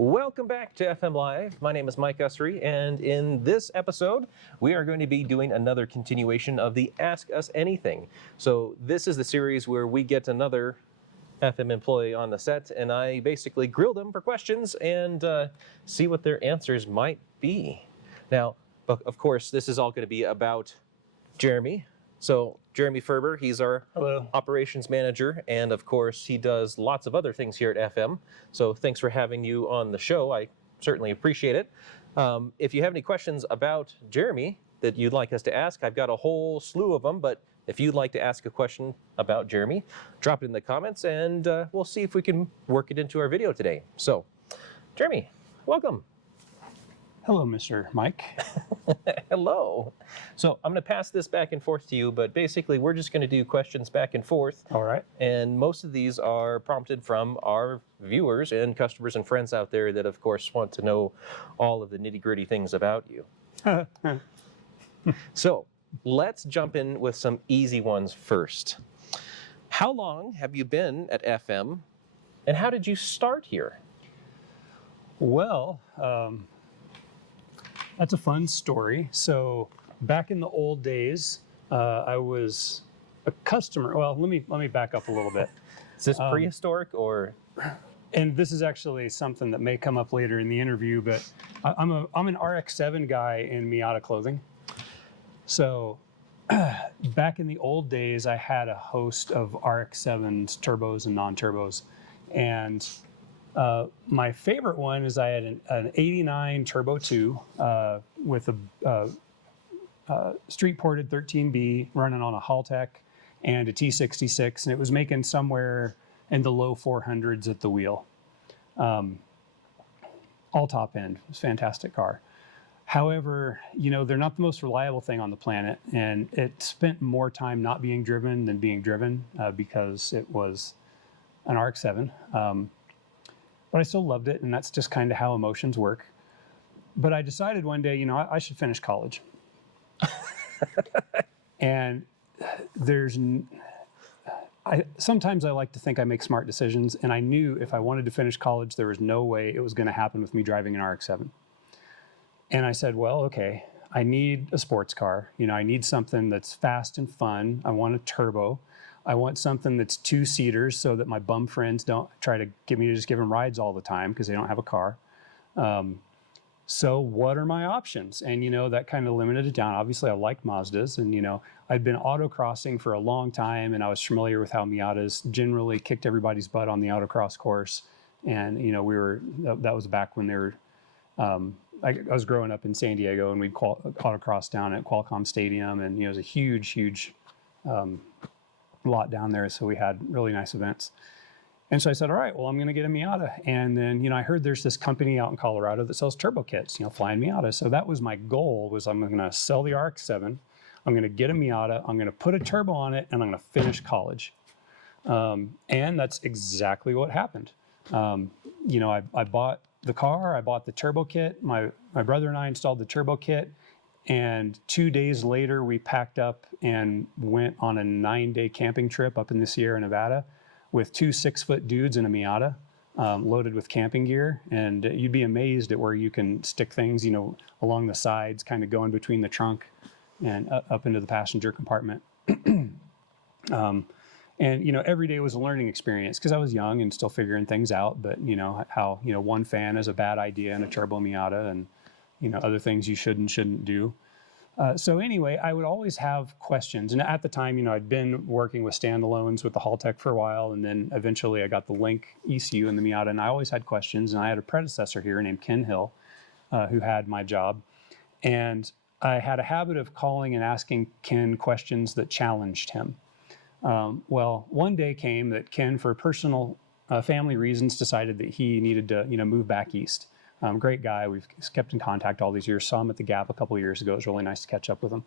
Welcome back to FM Live. My name is Mike Usrey, and in this episode, we are going to be doing another continuation of the Ask Us Anything. So this is the series where we get another FM employee on the set, and I basically grill them for questions and see what their answers might be. Now, of course, this is all going to be about Jeremy. So Jeremy Ferber, he's our operations manager, and of course he does lots of other things here at FM. So thanks for having you on the show. I certainly appreciate it. If you have any questions about Jeremy that you'd like us to ask, I've got a whole slew of them, but if you'd like to ask a question about Jeremy, drop it in the comments and we'll see if we can work it into our video today. So, Jeremy, welcome. Hello, Mr. Mike. Hello. So I'm going to pass this back and forth to you, but basically we're just going to do questions back and forth. All right. And most of these are prompted from our viewers and customers and friends out there that, of course, want to know all of the nitty-gritty things about you. So let's jump in with some easy ones first. How long have you been at FM, and how did you start here? Well, that's a fun story. So back in the old days, I was a customer. Well, let me back up a little bit. Is this prehistoric or? And this is actually something that may come up later in the interview, but I'm an RX-7 guy in Miata clothing. So back in the old days, I had a host of RX-7s, turbos and non-turbos. And my favorite one is I had an 89 Turbo 2 with a street-ported 13B running on a Haltech and a T66, and it was making somewhere in the low 400s at the wheel. All top end. It was a fantastic car. However, you know, they're not the most reliable thing on the planet, and it spent more time not being driven than being driven because it was an RX-7. But I still loved it, and that's just kind of how emotions work. But I decided one day, you know, I should finish college. And sometimes I like to think I make smart decisions, and I knew if I wanted to finish college, there was no way it was going to happen with me driving an RX-7. And I said, well, okay, I need a sports car. You know, I need something that's fast and fun. I want a turbo. I want something that's two-seaters so that my bum friends don't try to get me to just give them rides all the time because they don't have a car. So what are my options? And, you know, that kind of limited it down. Obviously, I like Mazdas, and, you know, I'd been autocrossing for a long time, and I was familiar with how Miatas generally kicked everybody's butt on the autocross course. And, you know, that was back when they were, I was growing up in San Diego, and we'd autocross down at Qualcomm Stadium, and, you know, it was a huge lot down there, so we had really nice events. And so I said, all right, well, I'm going to get a Miata. And then, you know, I heard there's this company out in Colorado that sells turbo kits, you know, Flyin Miata. So that was my goal, was I'm going to sell the RX-7, I'm going to get a Miata, I'm going to put a turbo on it, and I'm going to finish college. And that's exactly what happened. You know, I bought the car, I bought the turbo kit, my brother and I installed the turbo kit, and 2 days later we packed up and went on a 9-day camping trip up in the Sierra Nevada with 2 6-foot dudes in a Miata, loaded with camping gear. And you'd be amazed at where you can stick things, you know, along the sides, kind of going between the trunk and up into the passenger compartment. And, you know, every day was a learning experience because I was young and still figuring things out. But, you know, how, you know, one fan is a bad idea in a turbo Miata, and, you know, other things you should and shouldn't do. So anyway, I would always have questions. And at the time, you know, I'd been working with standalones with the Haltech for a while, and then eventually I got the Link ECU in the Miata, and I always had questions. And I had a predecessor here named Ken Hill, who had my job. And I had a habit of calling and asking Ken questions that challenged him. Well, one day came that Ken, for personal family reasons, decided that he needed to, you know, move back east. Great guy. We've kept in contact all these years. Saw him at the Gap a couple of years ago. It was really nice to catch up with him.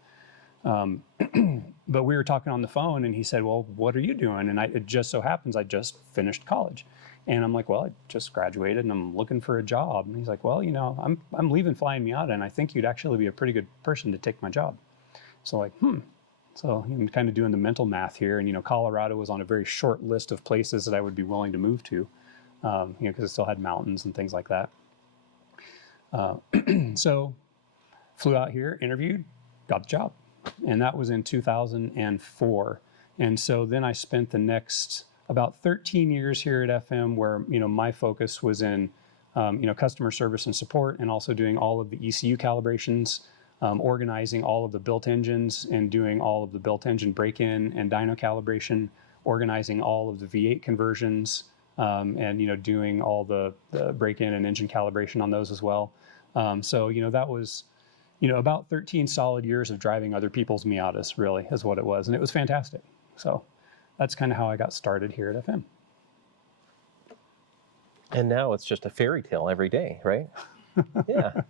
But we were talking on the phone, and he said, well, what are you doing? And it just so happens I just finished college. And I'm like, well, I just graduated, and I'm looking for a job. And he's like, well, you know, I'm leaving Flyin Miata, and I think you'd actually be a pretty good person to take my job. So like, So I'm kind of doing the mental math here. And, you know, Colorado was on a very short list of places that I would be willing to move to. because it still had mountains and things like that. So flew out here, interviewed, got the job. And that was in 2004. And so then I spent the next about 13 years here at FM where, my focus was in, customer service and support, and also doing all of the ECU calibrations, organizing all of the built engines and doing all of the built engine break-in and dyno calibration, organizing all of the V8 conversions, and, doing all the break-in and engine calibration on those as well. So, that was, about 13 solid years of driving other people's Miatas, really, is what it was. And it was fantastic. So that's kind of how I got started here at FM. And now it's just a fairy tale every day, right? Yeah.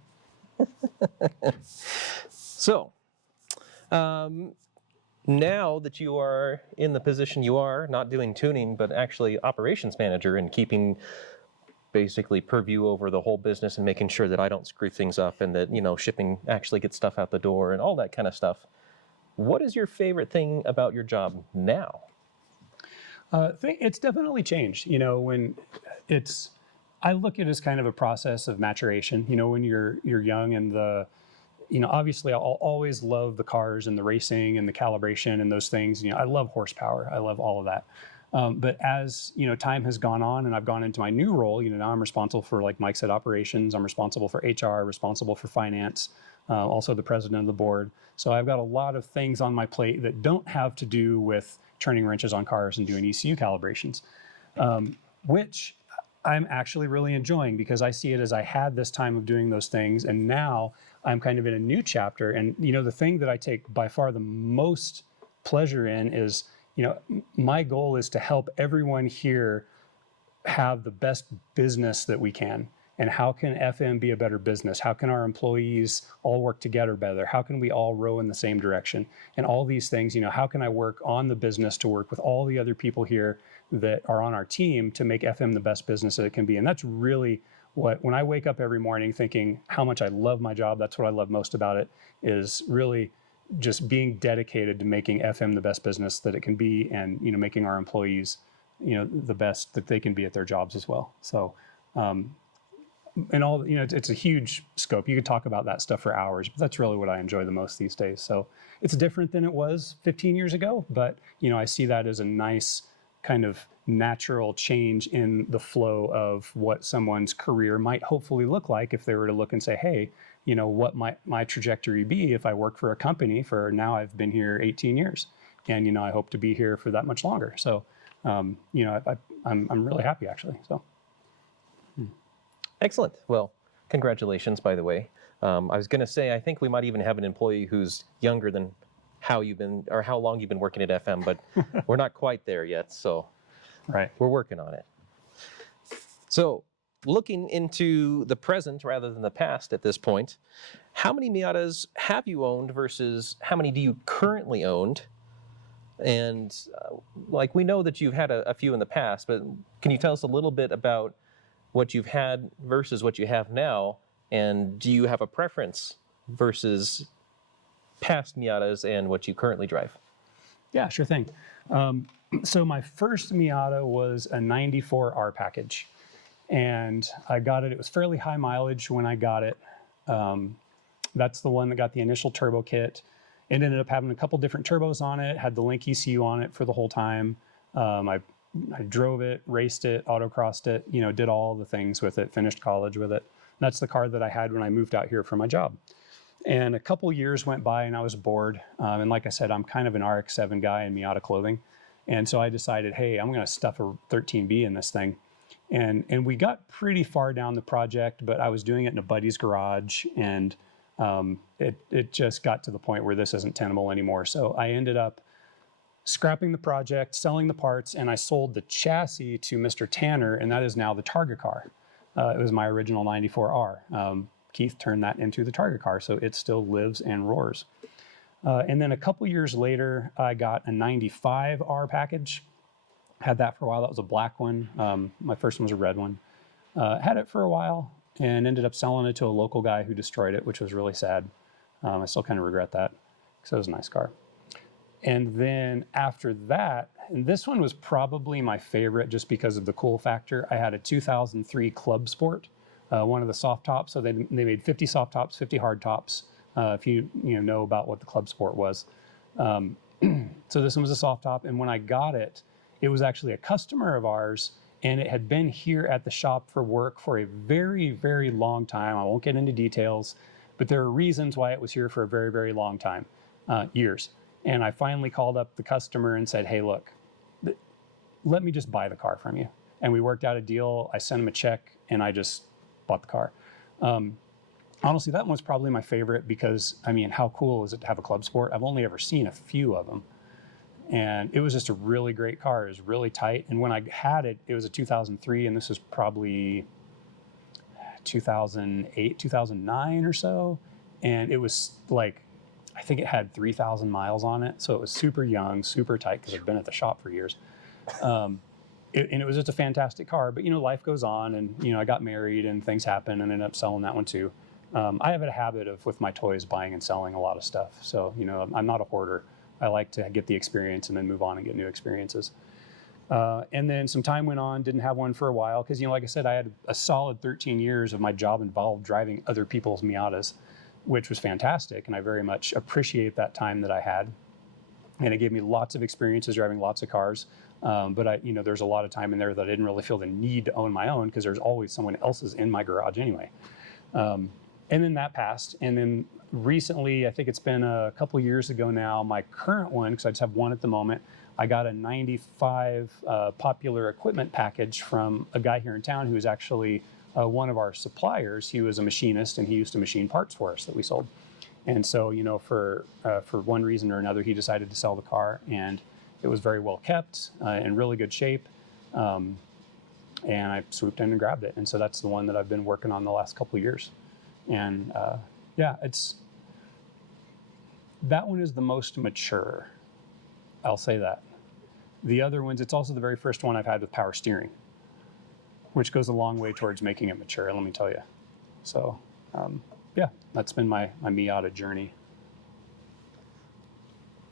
So, now that you are in the position you are, not doing tuning, but actually operations manager and keeping basically purview over the whole business and making sure that I don't screw things up and that, shipping actually gets stuff out the door and all that kind of stuff. What is your favorite thing about your job now? It's definitely changed. When I look at it as kind of a process of maturation. When you're young and obviously I'll always love the cars and the racing and the calibration and those things. I love horsepower. I love all of that. But as time has gone on and I've gone into my new role, now I'm responsible for, like Mike said, operations. I'm responsible for HR, responsible for finance, also the president of the board. So I've got a lot of things on my plate that don't have to do with turning wrenches on cars and doing ECU calibrations, which I'm actually really enjoying because I see it as I had this time of doing those things, and now I'm kind of in a new chapter. And the thing that I take by far the most pleasure in is, my goal is to help everyone here have the best business that we can. And how can FM be a better business? How can our employees all work together better? How can we all row in the same direction? And all these things, how can I work on the business to work with all the other people here that are on our team to make FM the best business that it can be? And that's really when I wake up every morning thinking how much I love my job, that's what I love most about it, is really just being dedicated to making FM the best business that it can be, and making our employees the best that they can be at their jobs as well. So and all it's a huge scope. You could talk about that stuff for hours, but that's really what I enjoy the most these days. So it's different than it was 15 years ago, but I see that as a nice kind of natural change in the flow of what someone's career might hopefully look like if they were to look and say, hey, what might my trajectory be if I work for a company for now I've been here 18 years, and I hope to be here for that much longer. So I'm really happy, actually. So excellent. Well, congratulations, by the way. I was going to say, I think we might even have an employee who's younger than how long you've been working at FM, but we're not quite there yet. So right, we're working on it. So looking into the present rather than the past at this point, how many Miatas have you owned versus how many do you currently own? And we know that you've had a few in the past, but can you tell us a little bit about what you've had versus what you have now? And do you have a preference versus past Miatas and what you currently drive? Yeah, sure thing. So my first Miata was a 94 R package, and I got it. It was fairly high mileage when I got it. That's the one that got the initial turbo kit. It ended up having a couple different turbos on it, had the Link ECU on it for the whole time. I drove it, raced it, autocrossed it, did all the things with it, finished college with it. That's the car that I had when I moved out here for my job. And a couple years went by and I was bored. And like I said, I'm kind of an RX-7 guy in Miata clothing. And so I decided, hey, I'm going to stuff a 13B in this thing. And we got pretty far down the project, but I was doing it in a buddy's garage, and it just got to the point where this isn't tenable anymore. So I ended up scrapping the project, selling the parts, and I sold the chassis to Mr. Tanner, and that is now the Targa car. It was my original 94R. Keith turned that into the Targa car, so it still lives and roars. And then a couple years later, I got a 95R package. Had that for a while. That was a black one. My first one was a red one. Had it for a while and ended up selling it to a local guy who destroyed it, which was really sad. I still kind of regret that because it was a nice car. And then after that, and this one was probably my favorite just because of the cool factor. I had a 2003 Club Sport, one of the soft tops. So they made 50 soft tops, 50 hard tops. If you know about what the Club Sport was. So this one was a soft top, and when I got it, it was actually a customer of ours, and it had been here at the shop for work for a very, very long time. I won't get into details, but there are reasons why it was here for a very, very long time, years. And I finally called up the customer and said, hey, look, let me just buy the car from you. And we worked out a deal. I sent him a check, and I just bought the car. Honestly, that one was probably my favorite because, I mean, how cool is it to have a Club Sport? I've only ever seen a few of them. And it was just a really great car. It was really tight. And when I had it, it was a 2003, and this was probably 2008, 2009 or so. And it was like, I think it had 3,000 miles on it. So it was super young, super tight because I'd been at the shop for years. And it was just a fantastic car. But, life goes on, and, I got married and things happened and ended up selling that one too. I have a habit of, with my toys, buying and selling a lot of stuff. So, I'm not a hoarder. I like to get the experience and then move on and get new experiences. And then some time went on, didn't have one for a while because, like I said, I had a solid 13 years of my job involved driving other people's Miatas, which was fantastic. And I very much appreciate that time that I had. And it gave me lots of experiences driving lots of cars. But there's a lot of time in there that I didn't really feel the need to own my own because there's always someone else's in my garage anyway. And then that passed. And then recently, I think it's been a couple years ago now, my current one, because I just have one at the moment, I got a 95 popular equipment package from a guy here in town who is actually one of our suppliers. He was a machinist, and he used to machine parts for us that we sold. And so, for one reason or another, he decided to sell the car, and it was very well kept, in really good shape. And I swooped in and grabbed it. And so that's the one that I've been working on the last couple of years. And that one is the most mature. I'll say that. The other ones, it's also the very first one I've had with power steering, which goes a long way towards making it mature, let me tell you. So, that's been my Miata journey.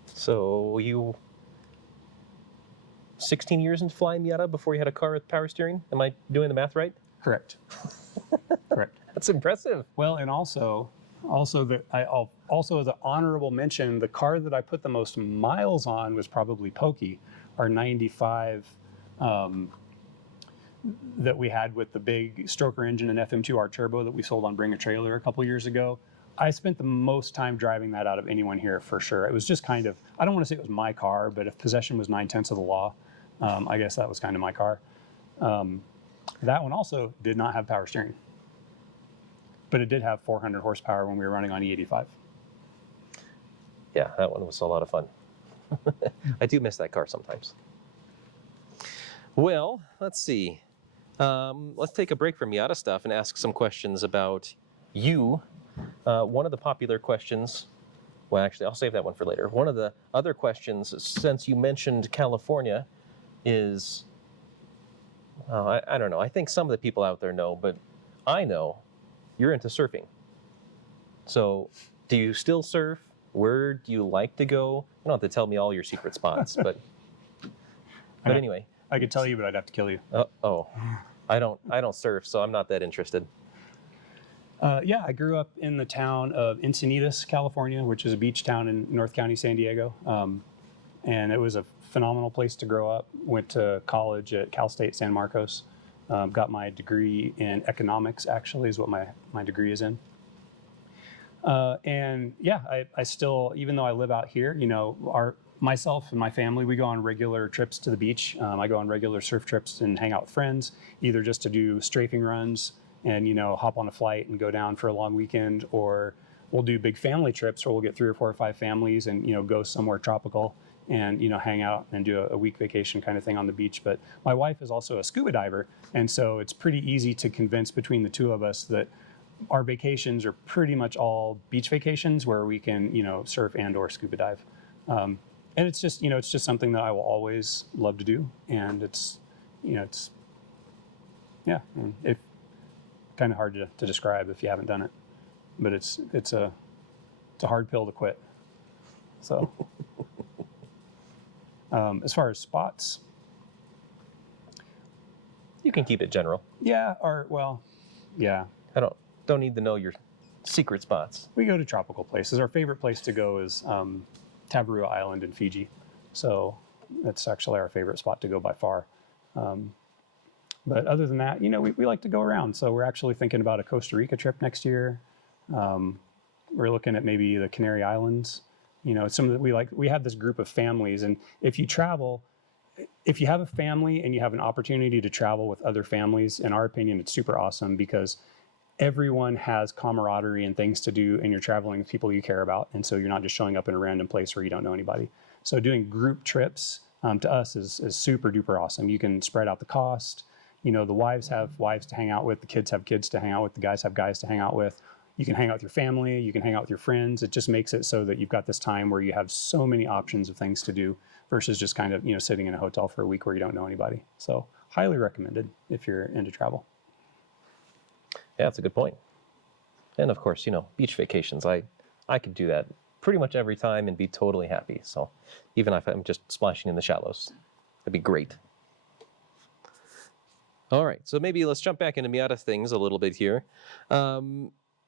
So you 16 years into Flyin Miata before you had a car with power steering? Am I doing the math right? Correct. Correct. That's impressive. Well, and also as an honorable mention, the car that I put the most miles on was probably Pokey, our 95 that we had with the big stroker engine and FM2R turbo that we sold on Bring a Trailer a couple years ago. I spent the most time driving that out of anyone here for sure. It was just kind of, I don't want to say it was my car, but if possession was 9/10 of the law, I guess that was kind of my car. That one also did not have power steering, but it did have 400 horsepower when we were running on E85. Yeah, that one was a lot of fun. I do miss that car sometimes. Well, let's see. Let's take a break from Miata stuff and ask some questions about you. One of the popular questions, well, actually, I'll save that one for later. One of the other questions, since you mentioned California, is, I don't know, I think some of the people out there know, but I know you're into surfing. So do you still surf? Where do you like to go? You don't have to tell me all your secret spots, but anyway. I could tell you, but I'd have to kill you. I don't surf, so I'm not that interested. I grew up in the town of Encinitas, California, which is a beach town in North County, San Diego. And it was a phenomenal place to grow up. Went to college at Cal State San Marcos. Got my degree in economics, actually, is what my degree is in. I still, even though I live out here, myself and my family, we go on regular trips to the beach. I go on regular surf trips and hang out with friends, either just to do strafing runs and, hop on a flight and go down for a long weekend, or we'll do big family trips where we'll get 3 or 4 or 5 families and, go somewhere tropical and, hang out and do a week vacation kind of thing on the beach. But my wife is also a scuba diver. And so it's pretty easy to convince between the two of us that our vacations are pretty much all beach vacations where we can, surf and or scuba dive. And it's just, it's just something that I will always love to do. And it's kind of hard to describe if you haven't done it, but it's a hard pill to quit. So. As far as spots, You can keep it general. yeah, I don't need to know your secret spots. we go to tropical places. Our favorite place to go is Tavarua Island in Fiji. So that's actually our favorite spot to go by far. But other than that, we like to go around. So we're actually thinking about a Costa Rica trip next year. We're looking at maybe the Canary Islands. It's something that we have this group of families. And if you have a family and you have an opportunity to travel with other families, in our opinion, it's super awesome because everyone has camaraderie and things to do, and you're traveling with people you care about. And so you're not just showing up in a random place where you don't know anybody. So doing group trips to us is super duper awesome. You can spread out the cost. The wives have wives to hang out with, the kids have kids to hang out with, the guys have guys to hang out with. You can hang out with your family, you can hang out with your friends. It just makes it so that you've got this time where you have so many options of things to do versus just kind of, sitting in a hotel for a week where you don't know anybody. So highly recommended if you're into travel. Yeah, that's a good point. And of course, beach vacations. I could do that pretty much every time and be totally happy. So even if I'm just splashing in the shallows, that'd be great. All right, so maybe let's jump back into Miata things a little bit here.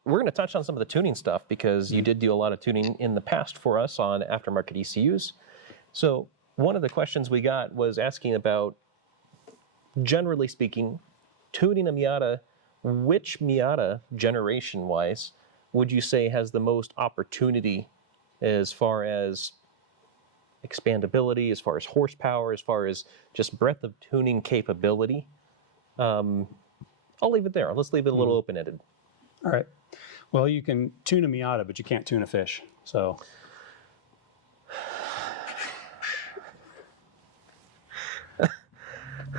We're going to touch on some of the tuning stuff because you did do a lot of tuning in the past for us on aftermarket ECUs. So one of the questions we got was asking about, generally speaking, tuning a Miata. Which Miata, generation-wise, would you say has the most opportunity as far as expandability, as far as horsepower, as far as just breadth of tuning capability? I'll leave it there. Let's leave it a little open-ended. All right. Well, you can tune a Miata, but you can't tune a fish. So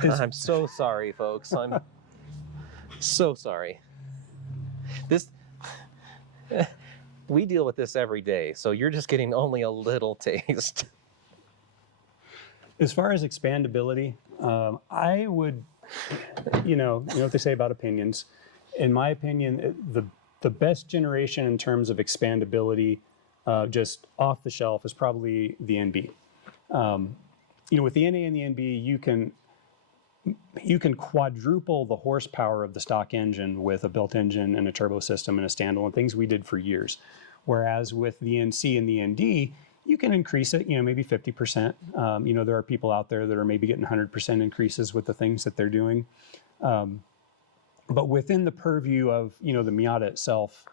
I'm so sorry, folks. I'm so sorry. We deal with this every day, so you're just getting only a little taste. as far as expandability, I would, you know what they say about opinions. In my opinion, the best generation in terms of expandability, just off the shelf, is probably the NB. With the NA and the NB, you can quadruple the horsepower of the stock engine with a built engine and a turbo system and a standalone, things we did for years. Whereas with the NC and the ND, you can increase it, maybe 50%. There are people out there that are maybe getting 100% increases with the things that they're doing. But within the purview of, the Miata itself,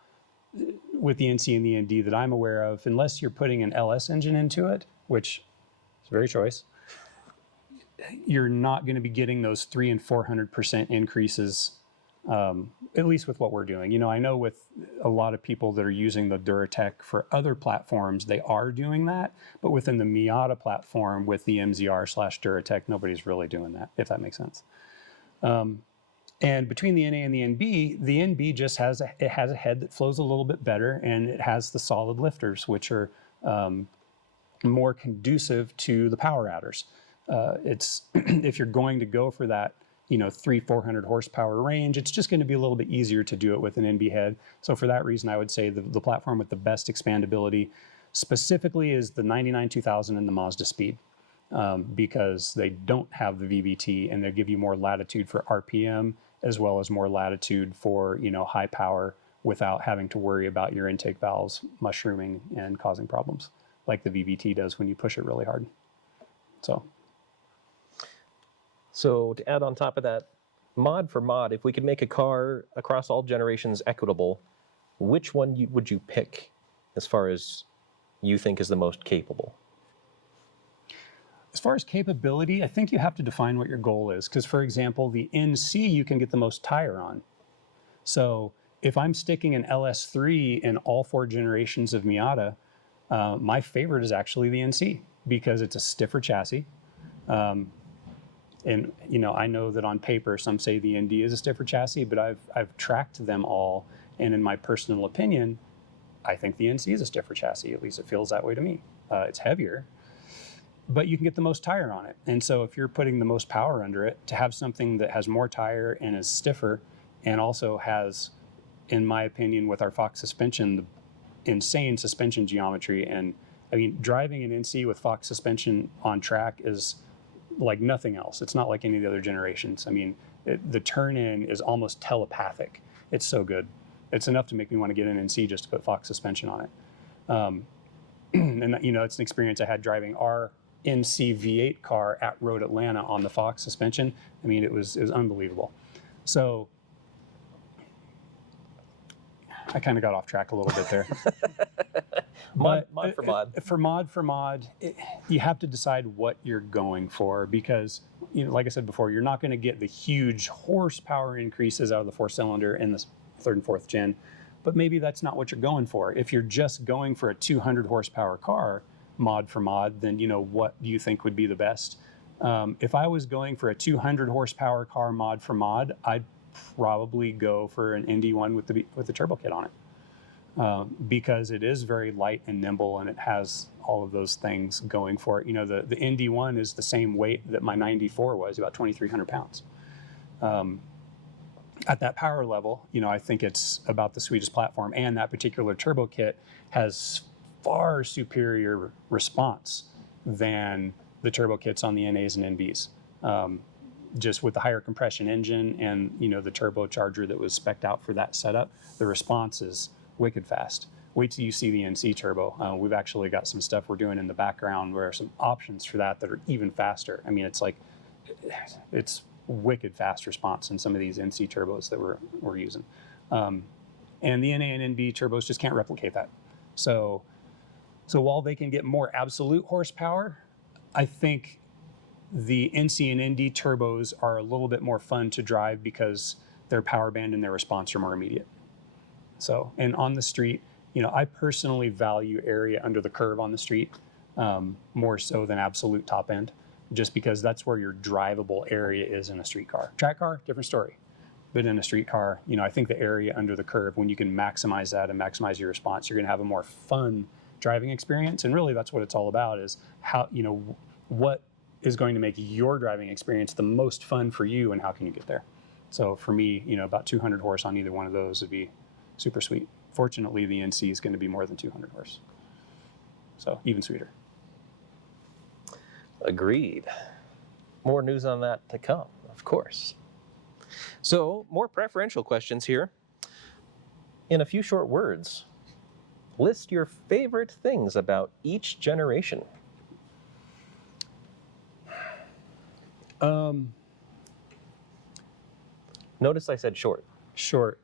with the NC and the ND that I'm aware of, unless you're putting an LS engine into it, which is very choice, you're not going to be getting those 300% and 400% increases, at least with what we're doing. I know with a lot of people that are using the Duratec for other platforms, they are doing that. But within the Miata platform with the MZR/Duratec, nobody's really doing that, if that makes sense. And between the NA and the NB just has a head that flows a little bit better, and it has the solid lifters, which are more conducive to the power adders. It's if you're going to go for that, 300-400 horsepower range, it's just going to be a little bit easier to do it with an NB head. So for that reason, I would say the platform with the best expandability specifically is the 99-2000 and the Mazda Speed, because they don't have the VVT, and they give you more latitude for RPM as well as more latitude for high power without having to worry about your intake valves mushrooming and causing problems like the VVT does when you push it really hard. So to add on top of that, mod for mod, if we could make a car across all generations equitable, which one would you pick as far as you think is the most capable? As far as capability, I think you have to define what your goal is. Because, for example, the NC, you can get the most tire on. So if I'm sticking an LS3 in all 4 generations of Miata, my favorite is actually the NC because it's a stiffer chassis. And I know that on paper, some say the ND is a stiffer chassis, but I've tracked them all. And in my personal opinion, I think the NC is a stiffer chassis. At least it feels that way to me. It's heavier, but you can get the most tire on it. And so if you're putting the most power under it, to have something that has more tire and is stiffer and also has, in my opinion, with our Fox suspension, the insane suspension geometry and I mean, driving an NC with Fox suspension on track is like nothing else. It's not like any of the other generations. I mean, the turn-in is almost telepathic. It's so good. It's enough to make me want to get an NC just to put Fox suspension on it. And you know, it's an experience I had driving our NC V8 car at Road Atlanta on the Fox suspension. I mean, it was unbelievable. So I kind of got off track a little bit there. Mod for mod. You have to decide what you're going for, because, you know, like I said before, you're not going to get the huge horsepower increases out of the 4-cylinder in the 3rd and 4th gen, but maybe that's not what you're going for. If you're just going for a 200 horsepower car, mod for mod, then, you know, what do you think would be the best? If I was going for a 200 horsepower car mod for mod, I'd probably go for an ND1 with the turbo kit on it, because it is very light and nimble, and it has all of those things going for it. You know, the ND1 is the same weight that my 94 was, about 2,300 pounds. At that power level, you know, I think it's about the sweetest platform, and that particular turbo kit has far superior response than the turbo kits on the NAs and NBs. Just with the higher compression engine and, you know, the turbocharger that was spec'd out for that setup, the response is wicked fast. Wait till you see the NC turbo. We've actually got some stuff we're doing in the background where some options for that are even faster. I mean, it's wicked fast response in some of these NC turbos that we're using. And the NA and NB turbos just can't replicate that. So while they can get more absolute horsepower, I think the NC and ND turbos are a little bit more fun to drive because their power band and their response are more immediate. So, and on the street, you know, I personally value area under the curve on the street more so than absolute top end, just because that's where your drivable area is in a street car. Track car, different story. But in a street car, you know, I think the area under the curve, when you can maximize that and maximize your response, you're going to have a more fun driving experience. And really, that's what it's all about, is how, you know, what is going to make your driving experience the most fun for you, and how can you get there? So for me, you know, about 200 horse on either one of those would be super sweet. Fortunately, the NC is going to be more than 200 horse. So even sweeter. Agreed. More news on that to come, of course. So, more preferential questions here. In a few short words, list your favorite things about each generation. Notice I said short. Short.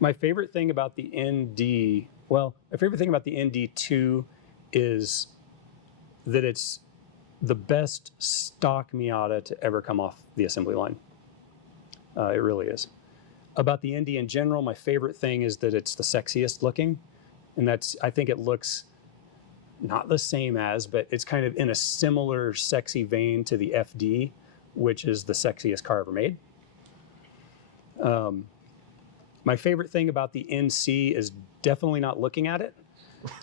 My favorite thing about the ND, well, my favorite thing about the ND2 is that it's the best stock Miata to ever come off the assembly line. It really is. About the ND in general, my favorite thing is that it's the sexiest looking. And that's, I think it looks not the same as, but it's kind of in a similar sexy vein to the FD, which is the sexiest car ever made. My favorite thing about the NC is definitely not looking at it.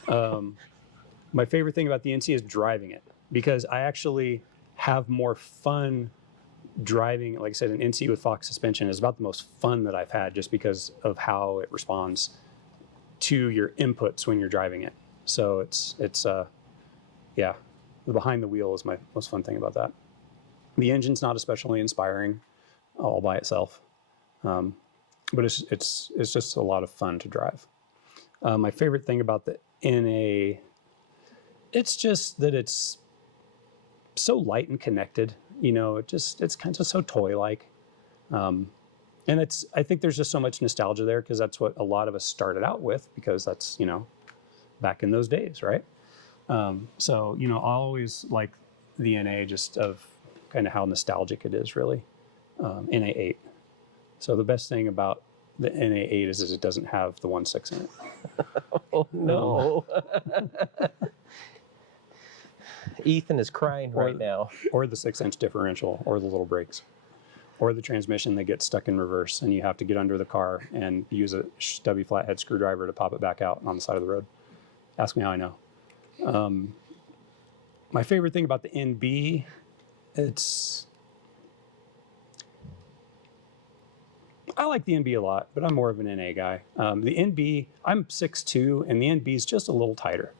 My favorite thing about the NC is driving it, because I actually have more fun driving. Like I said, an NC with Fox suspension is about the most fun that I've had, just because of how it responds to your inputs when you're driving it. So yeah, the behind the wheel is my most fun thing about that. The engine's not especially inspiring all by itself, but it's just a lot of fun to drive. My favorite thing about the NA, it's just that it's so light and connected. You know, it's kind of so toy-like. And I think there's just so much nostalgia there, because that's what a lot of us started out with, because that's, you know, back in those days, right? So, you know, I always like the NA just of kind of how nostalgic it is, really. NA8. So the best thing about the NA8 is it doesn't have the 1.6 in it. Oh, no. Ethan is crying right now. Or the 6-inch differential, or the little brakes, or the transmission that gets stuck in reverse, and you have to get under the car and use a stubby flathead screwdriver to pop it back out on the side of the road. Ask me how I know. My favorite thing about the NB, I like the NB a lot, but I'm more of an NA guy. The NB, I'm 6'2", and the NB is just a little tighter.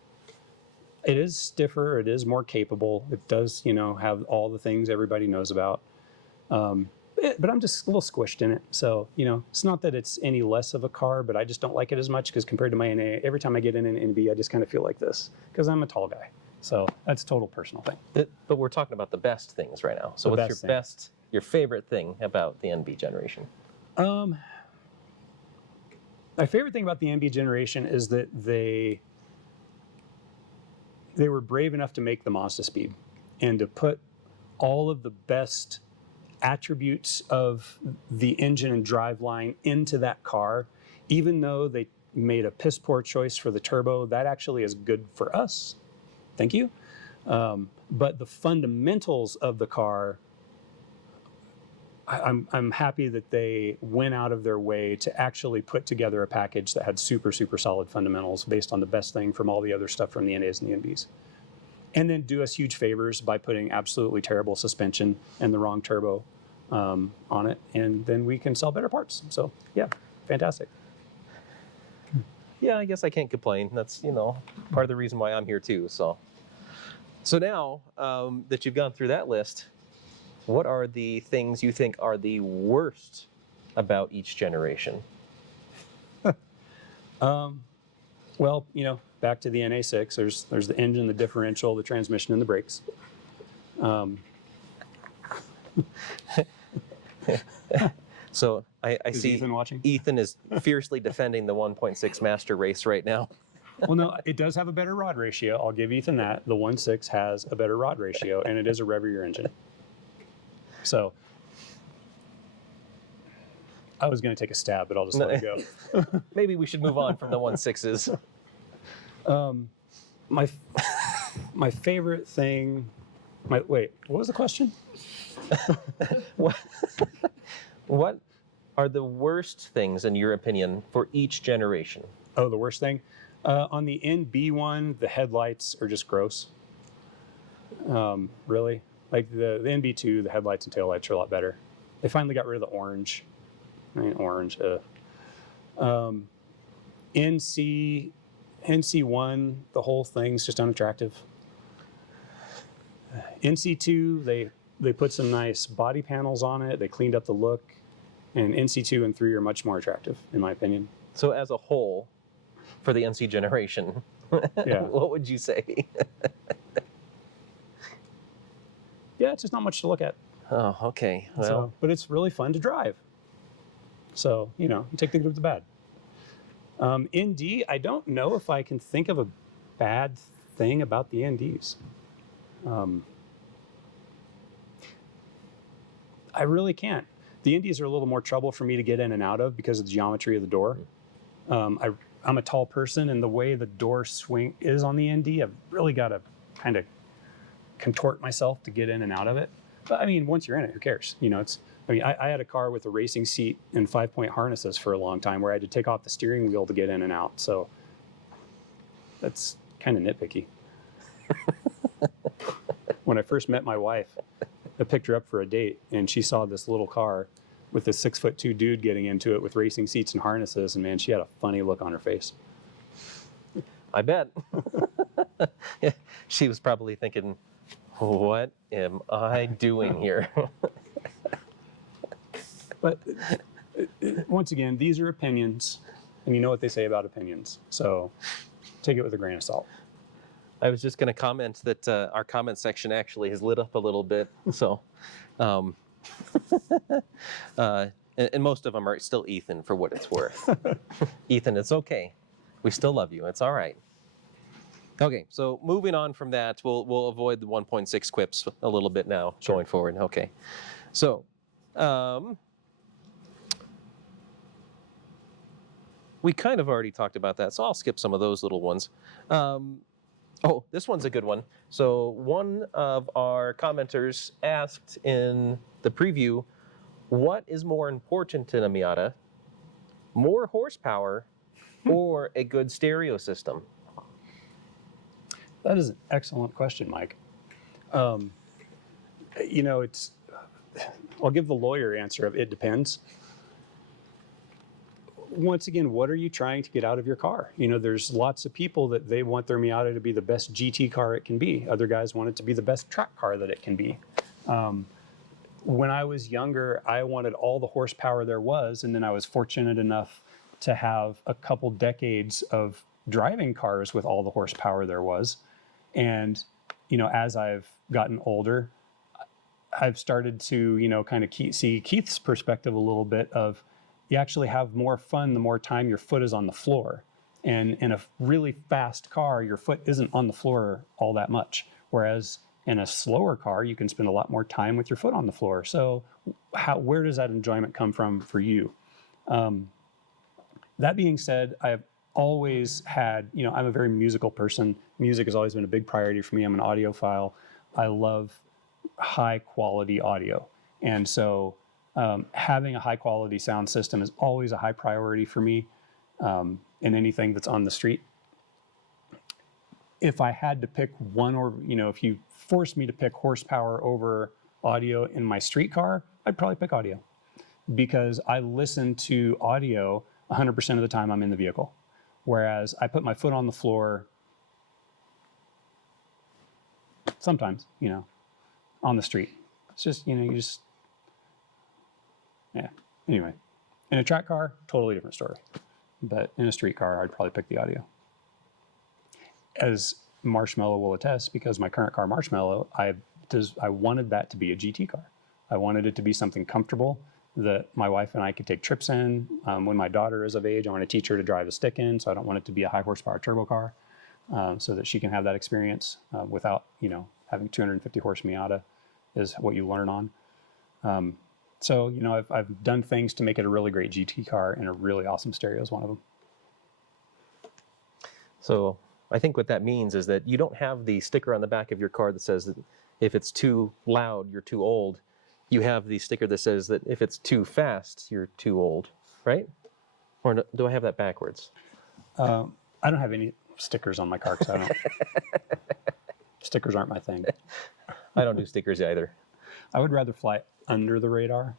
It is stiffer. It is more capable. It does, have all the things everybody knows about. But I'm just a little squished in it. So, it's not that it's any less of a car, but I just don't like it as much because compared to my NA, every time I get in an NB, I just kind of feel like this because I'm a tall guy. So that's a total personal thing. But we're talking about the best things right now. So what's your favorite thing about the NB generation? My favorite thing about the NB generation is that they were brave enough to make the Mazda Speed and to put all of the best attributes of the engine and driveline into that car. Even though they made a piss poor choice for the turbo, that actually is good for us. Thank you. But the fundamentals of the car, I'm happy that they went out of their way to actually put together a package that had super, super solid fundamentals based on the best thing from all the other stuff from the NAs and the NBs. And then do us huge favors by putting absolutely terrible suspension and the wrong turbo on it. And then we can sell better parts. So yeah, fantastic. Yeah, I guess I can't complain. That's, part of the reason why I'm here too. So now that you've gone through that list, what are the things you think are the worst about each generation? Well, back to the NA6, there's the engine, the differential, the transmission, and the brakes. So I Is see Ethan watching? Ethan is fiercely defending the 1.6 Master Race right now. Well, no, it does have a better rod ratio. I'll give Ethan that. The 1.6 has a better rod ratio, and it is a revier engine. So I was going to take a stab, but I'll just let it go. Maybe we should move on from the 1.6s. My favorite thing. Wait, what was the question? What are the worst things, in your opinion, for each generation? Oh, the worst thing? On the NB one, the headlights are just gross. Really. Like the NB2, the headlights and taillights are a lot better. They finally got rid of the orange. Orange. NC1, the whole thing's just unattractive. NC2, they put some nice body panels on it. They cleaned up the look. And NC2 and 3 are much more attractive, in my opinion. So as a whole, for the NC generation, Yeah. what would you say? Yeah, it's just not much to look at. Oh, okay. Well, But it's really fun to drive. So, you take the good with the bad. ND, I don't know if I can think of a bad thing about the NDs. I really can't. The NDs are a little more trouble for me to get in and out of because of the geometry of the door. I'm a tall person, and the way the door swing is on the ND, I've really got to kind of contort myself to get in and out of it. But once you're in it, who cares? I had a car with a racing seat and 5-point harnesses for a long time where I had to take off the steering wheel to get in and out. So that's kind of nitpicky. When I first met my wife, I picked her up for a date, and she saw this little car with this 6'2" dude getting into it with racing seats and harnesses, and man, she had a funny look on her face. I bet. She was probably thinking, what am I doing here? But once again, these are opinions, and you know what they say about opinions. So take it with a grain of salt. I was just going to comment that our comment section actually has lit up a little bit. So, and most of them are still Ethan for what it's worth. Ethan, it's okay. We still love you. It's all right. Okay, so moving on from that, we'll avoid the 1.6 quips a little bit now going forward. Okay, so we kind of already talked about that, so I'll skip some of those little ones. Oh, this one's a good one. So one of our commenters asked in the preview, what is more important in a Miata, more horsepower or a good stereo system? That is an excellent question, Mike. I'll give the lawyer answer of it depends. once again, what are you trying to get out of your car? You know, there's lots of people that they want their Miata to be the best GT car it can be. Other guys want it to be the best track car that it can be. When I was younger, I wanted all the horsepower there was, and then I was fortunate enough to have a couple decades of driving cars with all the horsepower there was. And, you know, as I've gotten older, I've started to, you know, kind of see Keith's perspective a little bit of, you actually have more fun the more time your foot is on the floor. And in a really fast car, your foot isn't on the floor all that much. Whereas in a slower car, you can spend a lot more time with your foot on the floor. So where does that enjoyment come from for you? That being said, I've always had, you know, I'm a very musical person. Music has always been a big priority for me. I'm an audiophile. I love high quality audio. And so having a high quality sound system is always a high priority for me in anything that's on the street. If I had to pick one, or, you know, if you forced me to pick horsepower over audio in my street car, I'd probably pick audio, because I listen to audio 100% of the time I'm in the vehicle. Whereas I put my foot on the floor sometimes, you know, on the street. It's just, you know, yeah. Anyway, in a track car, totally different story. But in a street car, I'd probably pick the audio. As Marshmallow will attest, because my current car, Marshmallow, I wanted that to be a GT car. I wanted it to be something comfortable that my wife and I could take trips in. When my daughter is of age, I want to teach her to drive a stick-in, so I don't want it to be a high horsepower turbo car, so that she can have that experience without, you know, having 250 horse Miata is what you learn on. So, you know, I've done things to make it a really great GT car, and a really awesome stereo is one of them. So I think what that means is that you don't have the sticker on the back of your car that says that if it's too loud, you're too old. You have the sticker that says that if it's too fast, you're too old, right? Or do I have that backwards? I don't have any stickers on my car, because I don't. Stickers aren't my thing. I don't do stickers either. I would rather fly under the radar.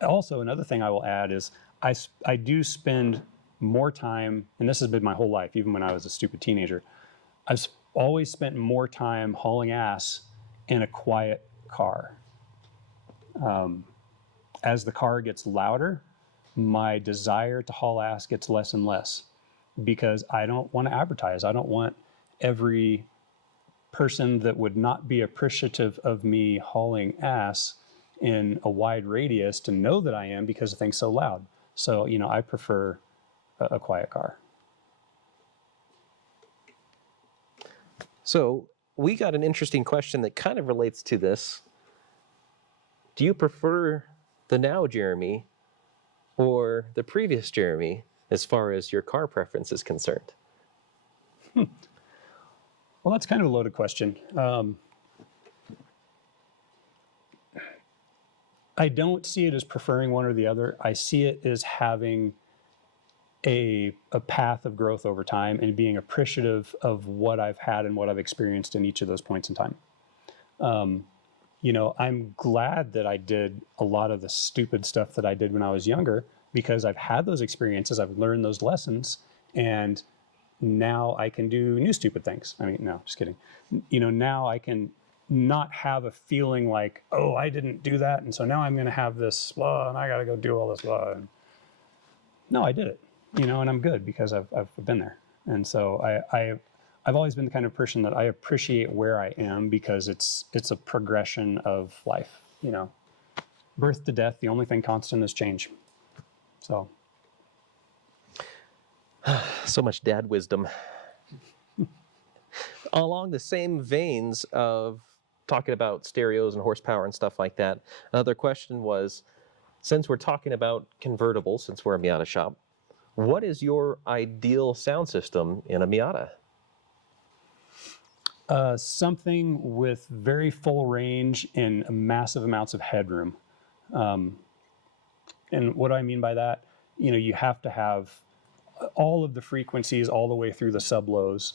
Also, another thing I will add is I do spend more time, and this has been my whole life, even when I was a stupid teenager, I've always spent more time hauling ass in a quiet car. As the car gets louder, my desire to haul ass gets less and less, because I don't want to advertise. I don't want every person that would not be appreciative of me hauling ass in a wide radius to know that I am, because the thing's so loud. So, you know, I prefer a quiet car. So we got an interesting question that kind of relates to this. Do you prefer the now Jeremy or the previous Jeremy as far as your car preference is concerned? Well, that's kind of a loaded question. I don't see it as preferring one or the other. I see it as having a path of growth over time, and being appreciative of what I've had and what I've experienced in each of those points in time. You know, I'm glad that I did a lot of the stupid stuff that I did when I was younger, because I've had those experiences, I've learned those lessons, and now I can do new stupid things. I mean, no, just kidding. You know, now I can not have a feeling like, oh, I didn't do that, and so now I'm going to have this blah, and I got to go do all this blah. No, I did it, you know, and I'm good because I've been there. And so I've always been the kind of person that I appreciate where I am, because it's a progression of life, you know. Birth to death, the only thing constant is change. So. So much dad wisdom. Along the same veins of talking about stereos and horsepower and stuff like that, another question was, since we're talking about convertibles, since we're a Miata shop, what is your ideal sound system in a Miata? Something with very full range and massive amounts of headroom. And what do I mean by that? You know, you have to have all of the frequencies all the way through the sub-lows,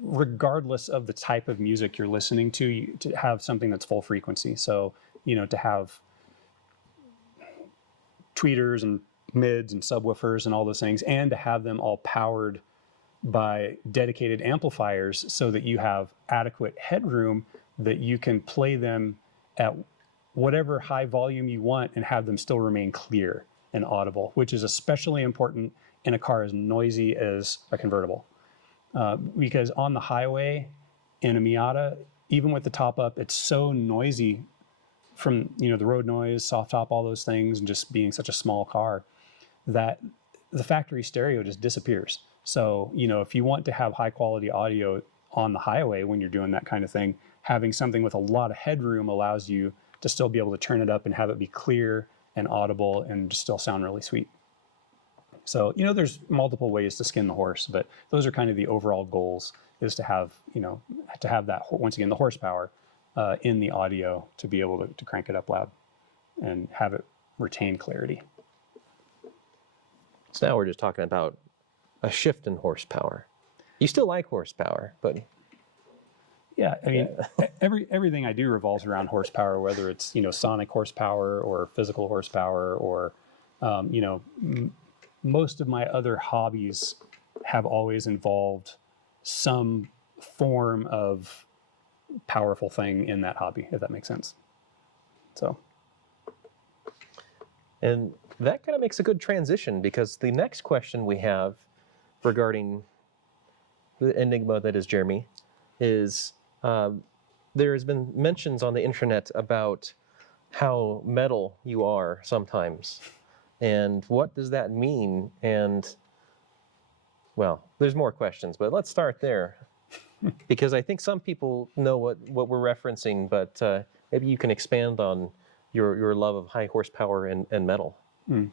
regardless of the type of music you're listening to have something that's full frequency. So, you know, to have tweeters and mids and subwoofers and all those things, and to have them all powered by dedicated amplifiers so that you have adequate headroom that you can play them at whatever high volume you want and have them still remain clear and audible, which is especially important in a car as noisy as a convertible. Because on the highway in a Miata, even with the top up, it's so noisy from the road noise, soft top, all those things, and just being such a small car that the factory stereo just disappears. So, if you want to have high quality audio on the highway when you're doing that kind of thing, having something with a lot of headroom allows you to still be able to turn it up and have it be clear and audible and just still sound really sweet. So, there's multiple ways to skin the horse, but those are kind of the overall goals, is to have, that, once again, the horsepower in the audio to be able to crank it up loud and have it retain clarity. So now we're just talking about a shift in horsepower. You still like horsepower, but yeah, I mean, everything I do revolves around horsepower, whether it's sonic horsepower or physical horsepower, or most of my other hobbies have always involved some form of powerful thing in that hobby, if that makes sense. So. And that kind of makes a good transition, because the next question we have regarding the enigma that is Jeremy is there has been mentions on the internet about how metal you are sometimes. And what does that mean? And, well, there's more questions, but let's start there. Because I think some people know what we're referencing, but maybe you can expand on your love of high horsepower and metal. All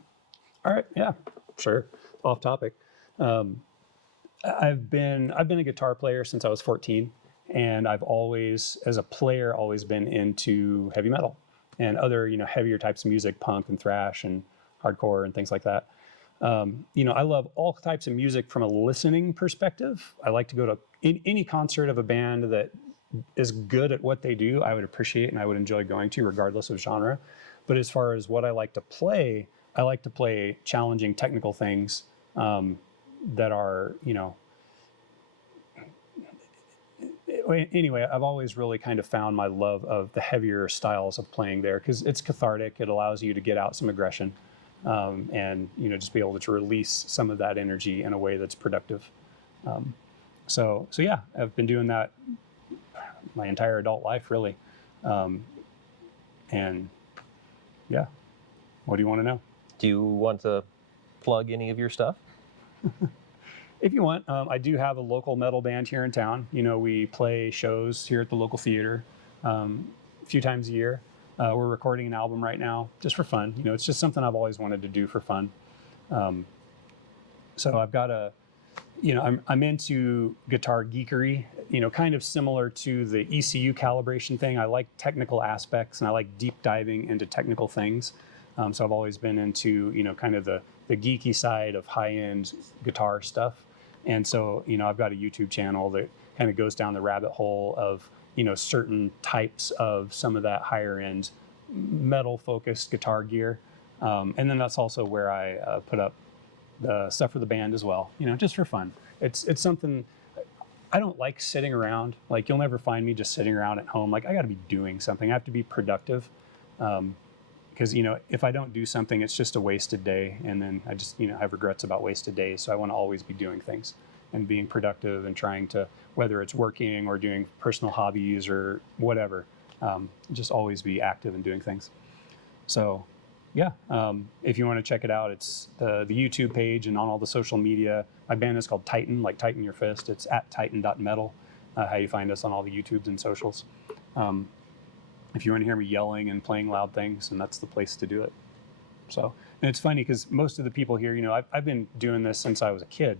right, yeah, sure. Off topic. I've been a guitar player since I was 14, and I've always, as a player, always been into heavy metal and other heavier types of music, punk and thrash and hardcore and things like that. I love all types of music from a listening perspective. I like to go to any concert of a band that is good at what they do. I would appreciate and I would enjoy going to, regardless of genre. But as far as what I like to play challenging technical things that are, anyway, I've always really kind of found my love of the heavier styles of playing there, because it's cathartic. It allows you to get out some aggression and, just be able to release some of that energy in a way that's productive. So yeah, I've been doing that my entire adult life, really. And yeah, what do you want to know? Do you want to plug any of your stuff? If you want, I do have a local metal band here in town. We play shows here at the local theater a few times a year. We're recording an album right now just for fun. It's just something I've always wanted to do for fun. So I've got I'm into guitar geekery, kind of similar to the ECU calibration thing. I like technical aspects and I like deep diving into technical things. So I've always been into, kind of the geeky side of high-end guitar stuff. And so, I've got a YouTube channel that kind of goes down the rabbit hole of, certain types of some of that higher-end metal-focused guitar gear. And then that's also where I put up the stuff for the band as well, just for fun. It's something. I don't like sitting around. Like, you'll never find me just sitting around at home. Like, I got to be doing something. I have to be productive. Because, if I don't do something, it's just a wasted day. And then I just, have regrets about wasted days. So I want to always be doing things and being productive and trying to, whether it's working or doing personal hobbies or whatever, just always be active and doing things. So, yeah, if you want to check it out, it's the YouTube page and on all the social media. My band is called Titan, like Tighten Your Fist. It's at titan.metal, how you find us on all the YouTubes and socials. If you want to hear me yelling and playing loud things, and that's the place to do it. So, and it's funny because most of the people here, I've been doing this since I was a kid,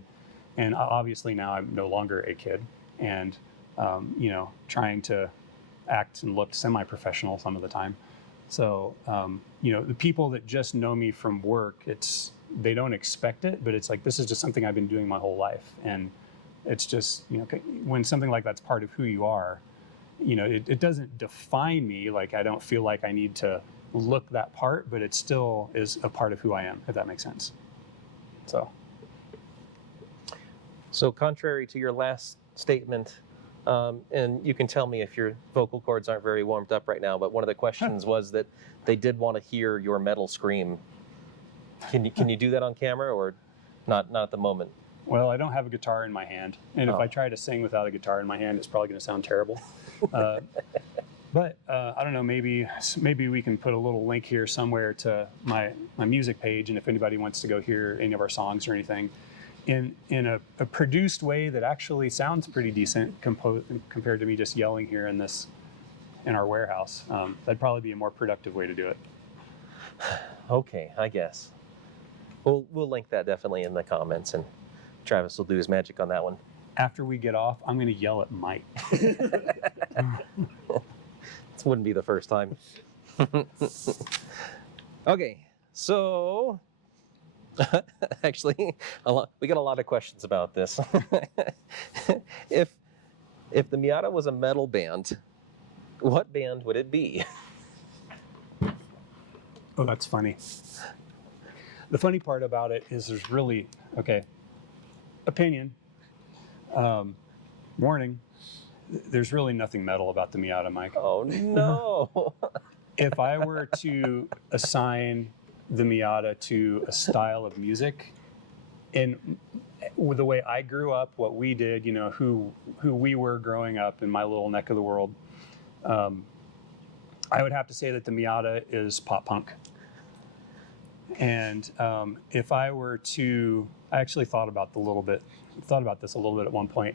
and obviously now I'm no longer a kid, and trying to act and look semi-professional some of the time. So, the people that just know me from work, they don't expect it, but it's like, this is just something I've been doing my whole life, and it's just, when something like that's part of who you are. It doesn't define me. Like, I don't feel like I need to look that part, but it still is a part of who I am, if that makes sense. So contrary to your last statement, and you can tell me if your vocal cords aren't very warmed up right now, but one of the questions was that they did want to hear your metal scream. Can you do that on camera, or not at the moment? Well, I don't have a guitar in my hand, and if I try to sing without a guitar in my hand, it's probably going to sound terrible. But I don't know, maybe we can put a little link here somewhere to my music page, and if anybody wants to go hear any of our songs or anything in a produced way that actually sounds pretty decent compared to me just yelling here in our warehouse, that'd probably be a more productive way to do it. Okay, I guess. We'll link that definitely in the comments, and Travis will do his magic on that one. After we get off, I'm going to yell at Mike. This wouldn't be the first time. Okay, so actually, we got a lot of questions about this. If the Miata was a metal band, what band would it be? Oh, that's funny. The funny part about it is there's really, opinion, warning, there's really nothing metal about the Miata, Mike. Oh, no. If I were to assign the Miata to a style of music, and with the way I grew up, what we did, who we were growing up in my little neck of the world, I would have to say that the Miata is pop punk. And if I were to, I actually thought about this a little bit at one point.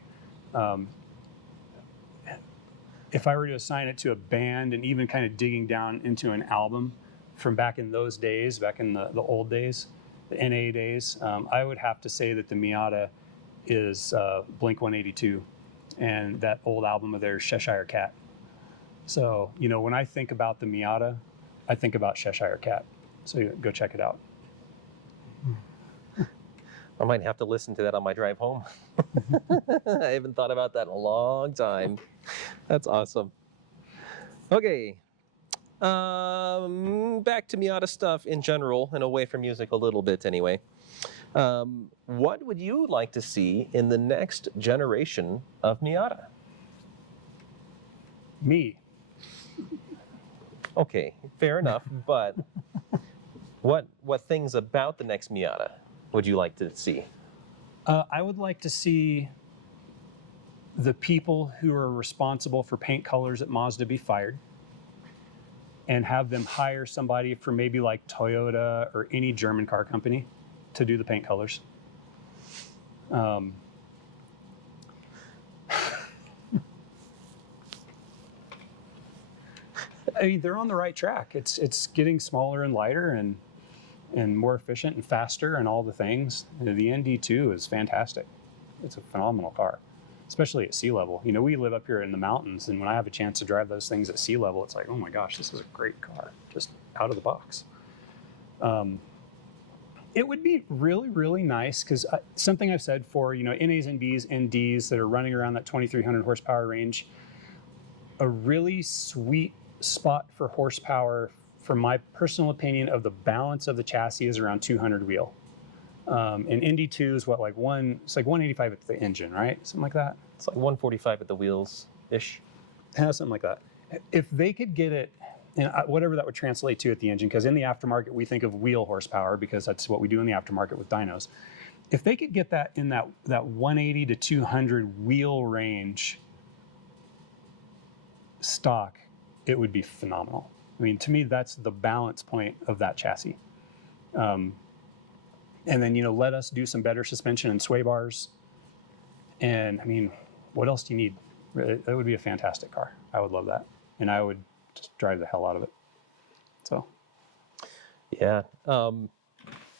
If I were to assign it to a band and even kind of digging down into an album from back in those days, back in the old days, the NA days, I would have to say that the Miata is Blink-182 and that old album of theirs, Cheshire Cat. So, when I think about the Miata, I think about Cheshire Cat. So go check it out. I might have to listen to that on my drive home. I haven't thought about that in a long time. That's awesome. Okay. Back to Miata stuff in general and away from music a little bit anyway. What would you like to see in the next generation of Miata? Me. Okay, fair enough, but what things about the next Miata would you like to see? I would like to see the people who are responsible for paint colors at Mazda be fired and have them hire somebody from maybe like Toyota or any German car company to do the paint colors. I mean, they're on the right track. It's getting smaller and lighter and more efficient and faster and all the things. The ND2 is fantastic. It's a phenomenal car, especially at sea level. We live up here in the mountains, and when I have a chance to drive those things at sea level, it's like, oh my gosh, this is a great car, just out of the box. It would be really, really nice, because something I've said for, NAs and Bs and Ds that are running around that 2,300 horsepower range, a really sweet spot for horsepower, from my personal opinion, of the balance of the chassis is around 200 wheel. And ND2 is it's like 185 at the engine, right? Something like that. It's like 145 at the wheels-ish. Yeah, something like that. If they could get it, and whatever that would translate to at the engine, because in the aftermarket we think of wheel horsepower because that's what we do in the aftermarket with dynos. If they could get that in that 180 to 200 wheel range stock, it would be phenomenal. I mean, to me, that's the balance point of that chassis. And then, let us do some better suspension and sway bars. And I mean, what else do you need? That would be a fantastic car. I would love that. And I would just drive the hell out of it. So. Yeah.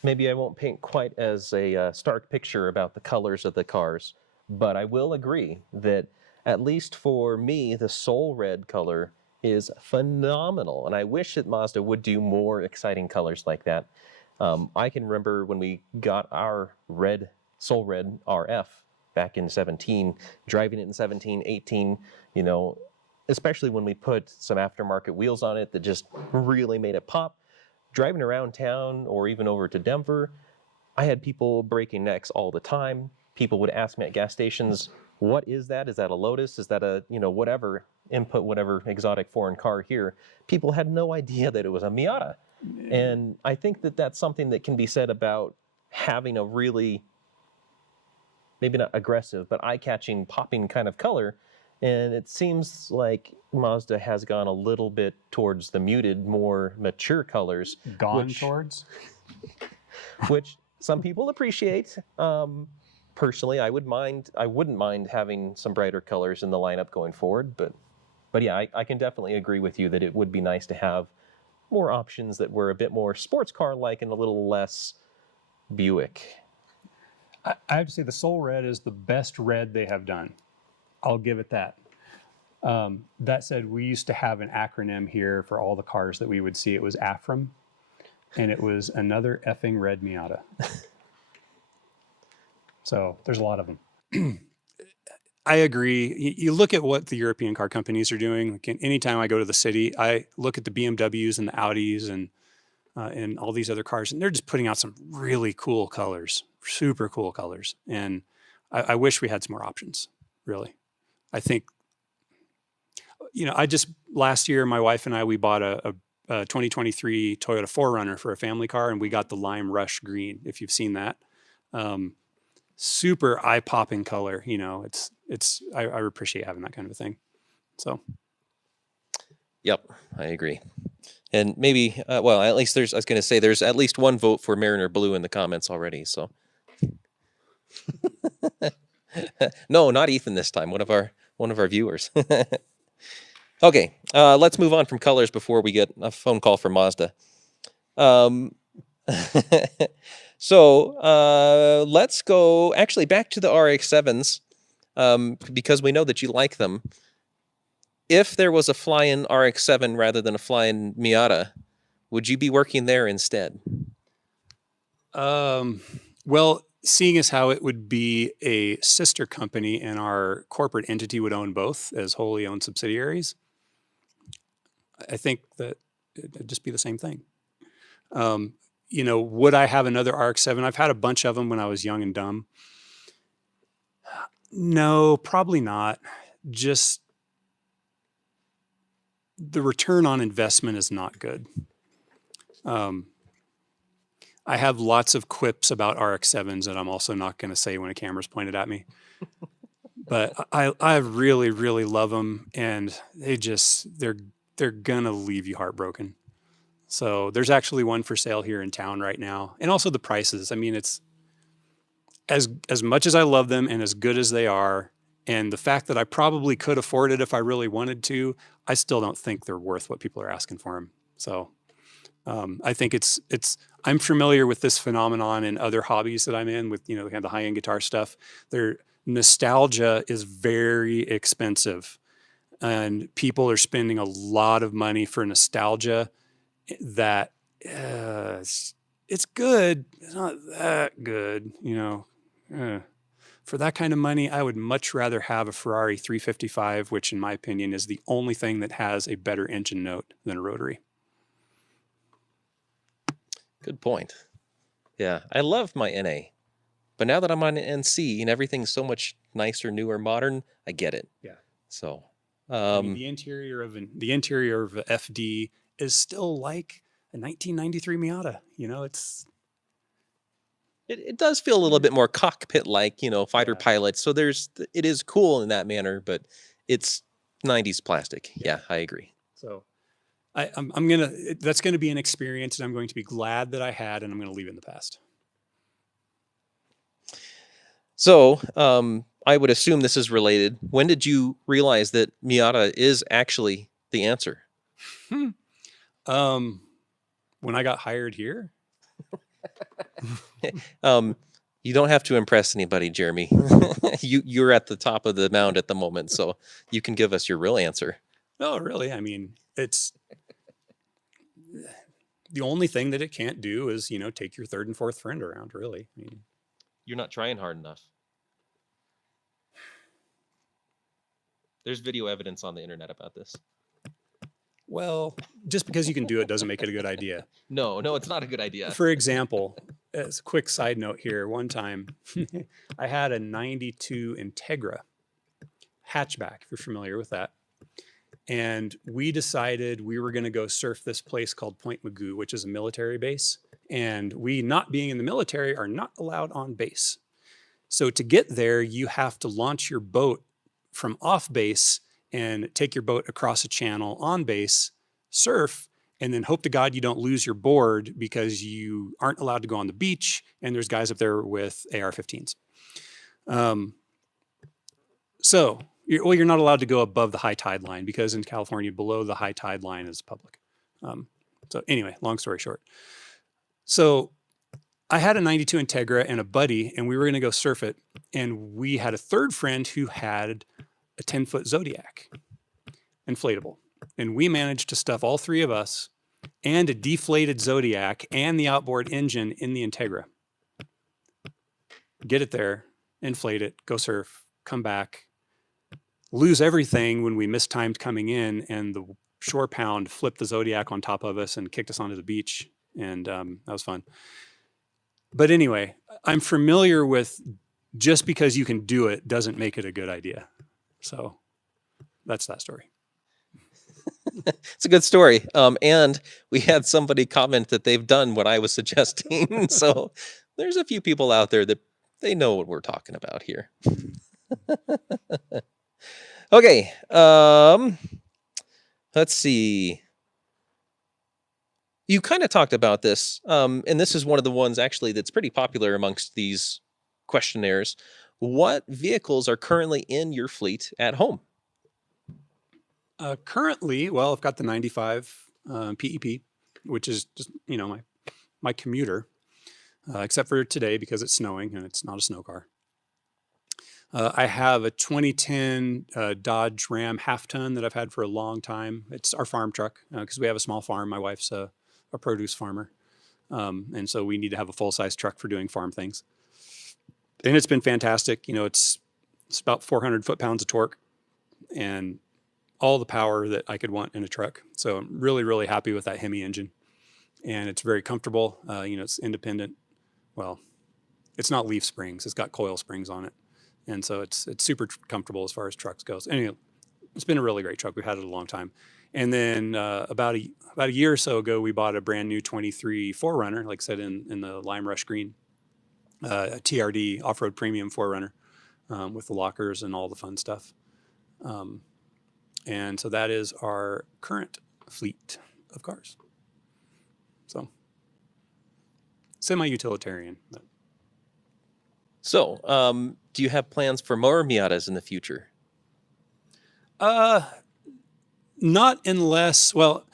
Maybe I won't paint quite as a stark picture about the colors of the cars, but I will agree that at least for me, the Soul Red color is phenomenal, and I wish that Mazda would do more exciting colors like that. I can remember when we got our Soul Red RF back in 17, driving it in 17, 18, especially when we put some aftermarket wheels on it that just really made it pop. Driving around town or even over to Denver, I had people breaking necks all the time. People would ask me at gas stations, what is that? Is that a Lotus? Is that a, whatever, input whatever exotic foreign car here? People had no idea that it was a Miata. And I think that that's something that can be said about having a really, maybe not aggressive, but eye-catching, popping kind of color. And it seems like Mazda has gone a little bit towards the muted, more mature colors. Towards? Which some people appreciate. Personally, I wouldn't mind having some brighter colors in the lineup going forward. But yeah, I can definitely agree with you that it would be nice to have more options that were a bit more sports car-like and a little less Buick. I have to say the Soul Red is the best red they have done. I'll give it that. That said, we used to have an acronym here for all the cars that we would see. It was AFRAM, and it was another effing red Miata. So there's a lot of them. I agree. You look at what the European car companies are doing. Like anytime I go to the city, I look at the BMWs and the Audis and all these other cars, and they're just putting out some really cool colors, super cool colors. And I wish we had some more options, really. I think, last year, my wife and I, we bought a 2023 Toyota 4Runner for a family car, and we got the lime rush green, if you've seen that. Super eye-popping color, I appreciate having that kind of a thing. So. Yep, I agree. And maybe, at least there's at least one vote for Mariner Blue in the comments already, so. No, not Ethan this time, one of our viewers. Okay, let's move on from colors before we get a phone call from Mazda. So let's go actually back to the RX-7s because we know that you like them. If there was a Flyin RX-7 rather than a Flyin Miata, would you be working there instead? Well, seeing as how it would be a sister company and our corporate entity would own both as wholly owned subsidiaries, I think that it'd just be the same thing. Would I have another RX-7? I've had a bunch of them when I was young and dumb. No, probably not. Just the return on investment is not good. I have lots of quips about RX-7s that I'm also not going to say when a camera's pointed at me. But I really, really love them, and they're going to leave you heartbroken. So there's actually one for sale here in town right now. And also the prices. I mean, it's as much as I love them and as good as they are, and the fact that I probably could afford it if I really wanted to, I still don't think they're worth what people are asking for them. So I think I'm familiar with this phenomenon in other hobbies that I'm in with, kind of the high-end guitar stuff. Their nostalgia is very expensive, and people are spending a lot of money for nostalgia that it's good. It's not that good, For that kind of money, I would much rather have a Ferrari 355, which in my opinion is the only thing that has a better engine note than a rotary. Good point. Yeah, I love my NA, but now that I'm on NC and everything's so much nicer, newer, modern, I get it. Yeah. So, the interior of a FD is still like a 1993 Miata. It does feel a little bit more cockpit-like, fighter pilots. So it is cool in that manner, but it's 90s plastic. Yeah, I agree. So that's gonna be an experience that I'm going to be glad that I had, and I'm gonna leave it in the past. So I would assume this is related. When did you realize that Miata is actually the answer? When I got hired here. You don't have to impress anybody, Jeremy. You're at the top of the mound at the moment, so you can give us your real answer. No, really. I mean, it's the only thing that it can't do is, take your third and fourth friend around, really. I mean, you're not trying hard enough. There's video evidence on the internet about this. Well, just because you can do it doesn't make it a good idea. No, it's not a good idea. For example, as a quick side note here, one time I had a 92 Integra hatchback, if you're familiar with that. And we decided we were going to go surf this place called Point Magoo, which is a military base. And we, not being in the military, are not allowed on base. So to get there, you have to launch your boat from off base and take your boat across a channel on base, surf, and then hope to God you don't lose your board because you aren't allowed to go on the beach. And there's guys up there with AR-15s. You're not allowed to go above the high tide line because in California, below the high tide line is public. So anyway, long story short. So I had a 92 Integra and a buddy, and we were going to go surf it. And we had a third friend who had a 10-foot Zodiac, inflatable. And we managed to stuff all three of us and a deflated Zodiac and the outboard engine in the Integra. Get it there, inflate it, go surf, come back, lose everything when we mistimed coming in, and the shore pound flipped the Zodiac on top of us and kicked us onto the beach. And that was fun. But anyway, I'm familiar with just because you can do it doesn't make it a good idea. So that's that story. It's a good story. And we had somebody comment that they've done what I was suggesting. So there's a few people out there that they know what we're talking about here. Okay. Let's see. You kind of talked about this, and this is one of the ones actually that's pretty popular amongst these questionnaires. What vehicles are currently in your fleet at home? Currently, well, I've got the 95 PEP, which is just, my commuter, except for today because it's snowing and it's not a snow car. I have a 2010 Dodge Ram half-ton that I've had for a long time. It's our farm truck because we have a small farm. My wife's a produce farmer. And so we need to have a full-size truck for doing farm things. And it's been fantastic. It's about 400 foot-pounds of torque and all the power that I could want in a truck. So I'm really, really happy with that Hemi engine. And it's very comfortable. It's independent. Well, it's not leaf springs. It's got coil springs on it. And so it's super comfortable as far as trucks goes. Anyway, it's been a really great truck. We've had it a long time. And then about a year or so ago, we bought a brand new 23 4Runner, like I said, in the lime rush green, a TRD off-road premium 4Runner with the lockers and all the fun stuff. And so that is our current fleet of cars. So semi-utilitarian. But. So, do you have plans for more Miatas in the future? Not unless, well,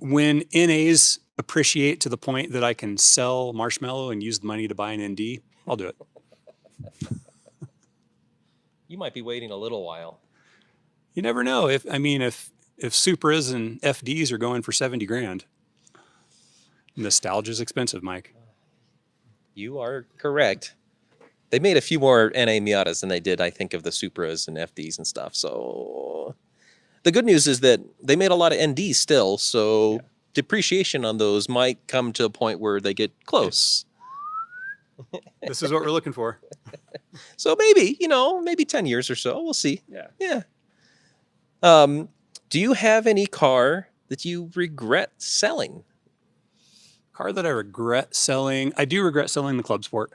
when NAs appreciate to the point that I can sell Marshmallow and use the money to buy an ND, I'll do it. You might be waiting a little while. You never know. If Supras and FDs are going for 70 grand, nostalgia is expensive, Mike. You are correct. They made a few more NA Miatas than they did, I think, of the Supras and FDs and stuff. So the good news is that they made a lot of NDs still. So depreciation on those might come to a point where they get close. This is what we're looking for. So maybe, maybe 10 years or so. We'll see. Yeah. Do you have any car that you regret selling? Car that I regret selling. I do regret selling the Club Sport.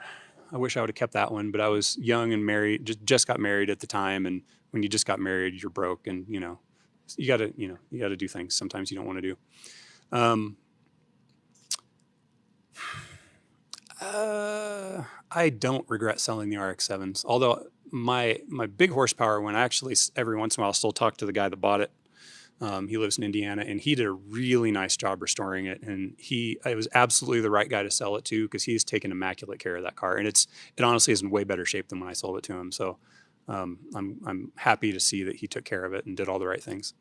I wish I would have kept that one, but I was young and married, just got married at the time. And when you just got married, you're broke and, you gotta do things sometimes you don't want to do. I don't regret selling the RX-7s, although my big horsepower one, I actually every once in a while still talk to the guy that bought it. He lives in Indiana, and he did a really nice job restoring it. And it was absolutely the right guy to sell it to because he's taken immaculate care of that car, and it honestly is in way better shape than when I sold it to him. So I'm happy to see that he took care of it and did all the right things.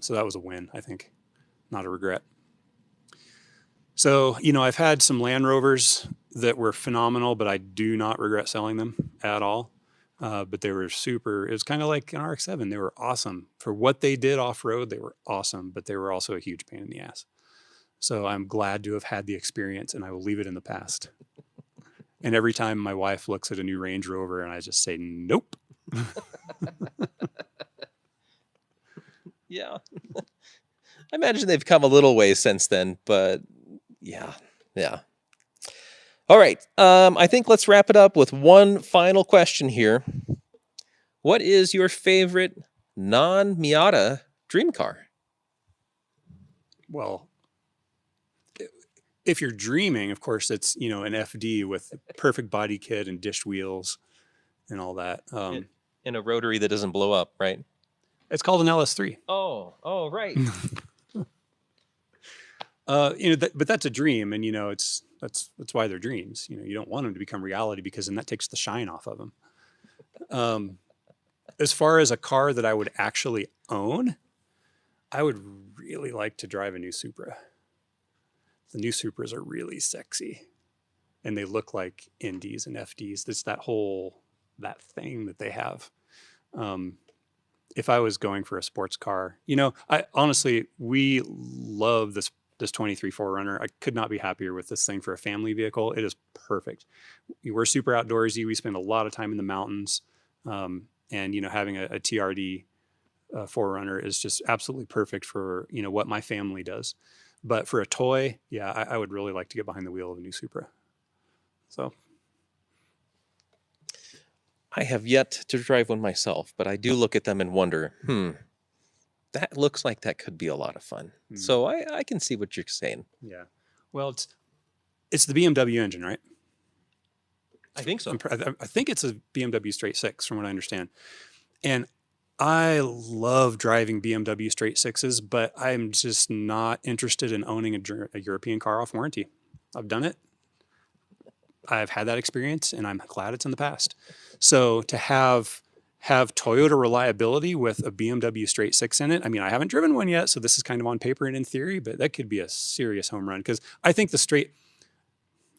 So that was a win, I think, not a regret. So I've had some Land Rovers that were phenomenal, but I do not regret selling them at all. but they were super. It was kind of like an RX-7. They were awesome for what they did off road. They were awesome, but they were also a huge pain in the ass. So I'm glad to have had the experience, and I will leave it in the past. And every time my wife looks at a new Range Rover, and I just say, nope. Yeah. I imagine they've come a little way since then, but yeah. All right. I think let's wrap it up with one final question here. What is your favorite non-Miata dream car? Well, if you're dreaming, of course, it's, an FD with perfect body kit and dished wheels and all that. In a rotary that doesn't blow up, right? It's called an LS3. Oh, right. But that's a dream, and that's why they're dreams. You don't want them to become reality, because then that takes the shine off of them. As far as a car that I would actually own, I would really like to drive a new Supra. The new Supras are really sexy, and they look like Indies and FDs. It's that thing that they have. If I was going for a sports car, we love this 23 4Runner. I could not be happier with this thing for a family vehicle. It is perfect. We're super outdoorsy. We spend a lot of time in the mountains, and having a TRD 4Runner is just absolutely perfect for what my family does. But for a toy, yeah, I would really like to get behind the wheel of a new Supra. So I have yet to drive one myself, but I do look at them and wonder, that looks like that could be a lot of fun. So I can see what you're saying. Yeah. Well, it's the BMW engine, right? I think so. I think it's a BMW straight six, from what I understand. And I love driving BMW straight sixes, but I'm just not interested in owning a European car off warranty. I've done it. I've had that experience, and I'm glad it's in the past. So to have Toyota reliability with a BMW straight six in it, I mean, I haven't driven one yet, so this is kind of on paper and in theory, but that could be a serious home run, because I think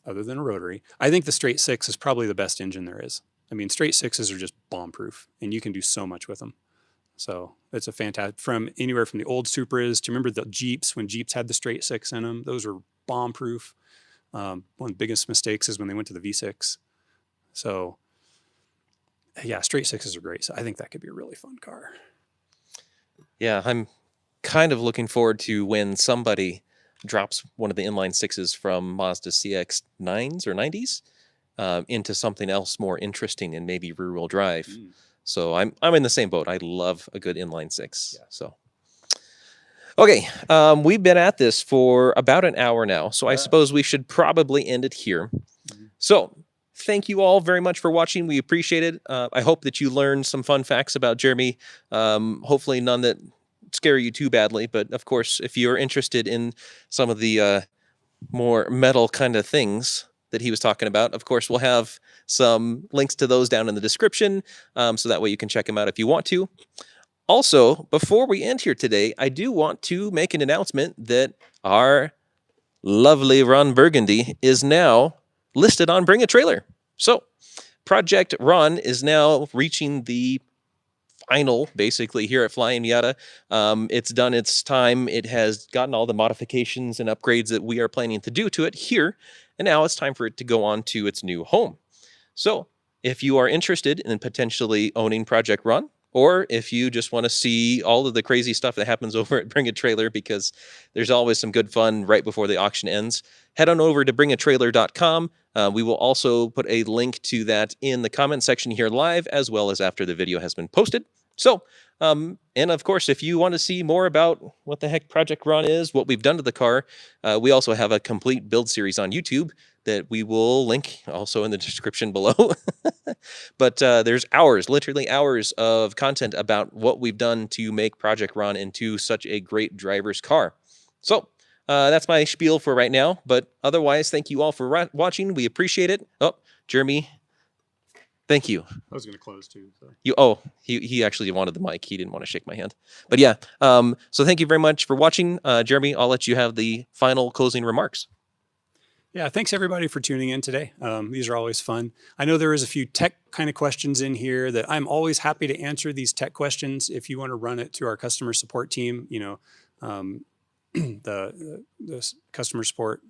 other than a rotary, I think the straight six is probably the best engine there is. I mean, straight sixes are just bomb-proof, and you can do so much with them. So it's a fantastic, from anywhere from the old Supras to, remember the Jeeps, when Jeeps had the straight six in them, those were bomb-proof. One of the biggest mistakes is when they went to the V6. So yeah, straight sixes are great. So I think that could be a really fun car. Yeah, I'm kind of looking forward to when somebody drops one of the inline sixes from Mazda CX-9s or 90s into something else more interesting and maybe rear-wheel drive. So I'm in the same boat. I love a good inline six. Yeah. So okay, we've been at this for about an hour now, so I suppose we should probably end it here. So thank you all very much for watching. We appreciate it. I hope that you learned some fun facts about Jeremy. Hopefully none that scare you too badly, but of course, if you're interested in some of the more metal kind of things that he was talking about, of course, we'll have some links to those down in the description, so that way you can check them out if you want to. Also, before we end here today, I do want to make an announcement that our lovely Ron Burgundy is now listed on Bring a Trailer. So Project Ron is now reaching the final, basically, here at Flyin Miata. It's done its time. It has gotten all the modifications and upgrades that we are planning to do to it here, and now it's time for it to go on to its new home. So if you are interested in potentially owning Project Ron, or if you just want to see all of the crazy stuff that happens over at Bring a Trailer, because there's always some good fun right before the auction ends, head on over to bringatrailer.com. We will also put a link to that in the comment section here live, as well as after the video has been posted. So, and of course, if you want to see more about what the heck Project Ron is, what we've done to the car, we also have a complete build series on YouTube that we will link also in the description below. But there's literally hours of content about what we've done to make Project Ron into such a great driver's car. So that's my spiel for right now. But otherwise, thank you all for watching. We appreciate it. Oh, Jeremy, thank you. I was going to close too. So. He actually wanted the mic. He didn't want to shake my hand. But yeah, so thank you very much for watching. Jeremy, I'll let you have the final closing remarks. Yeah, thanks everybody for tuning in today. These are always fun. I know there is a few tech kind of questions in here that I'm always happy to answer these tech questions. If you want to run it to our customer support team, the customer support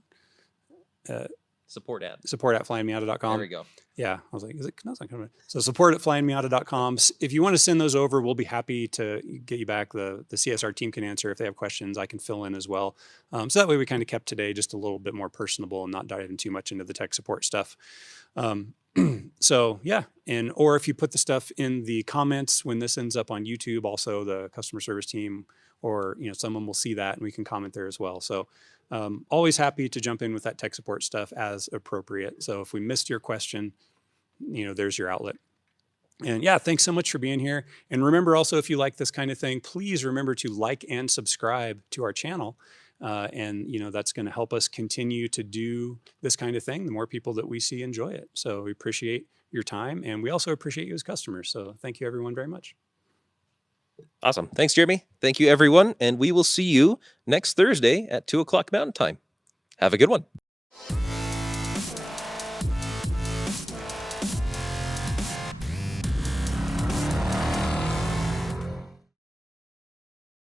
Support at. support at flyinmiata.com. There we go. Yeah, I was like, is it? No, it's not coming. So support at flyinmiata.com. If you want to send those over, we'll be happy to get you back. The CSR team can answer if they have questions. I can fill in as well. So that way we kind of kept today just a little bit more personable and not diving too much into the tech support stuff. So yeah, or if you put the stuff in the comments when this ends up on YouTube, also the customer service team or someone will see that and we can comment there as well. So always happy to jump in with that tech support stuff as appropriate. So if we missed your question, there's your outlet. And yeah, thanks so much for being here. And remember also, if you like this kind of thing, please remember to like and subscribe to our channel. And that's going to help us continue to do this kind of thing. The more people that we see enjoy it. So we appreciate your time and we also appreciate you as customers. So thank you everyone very much. Awesome. Thanks, Jeremy. Thank you, everyone. And we will see you next Thursday at 2 o'clock Mountain Time. Have a good one.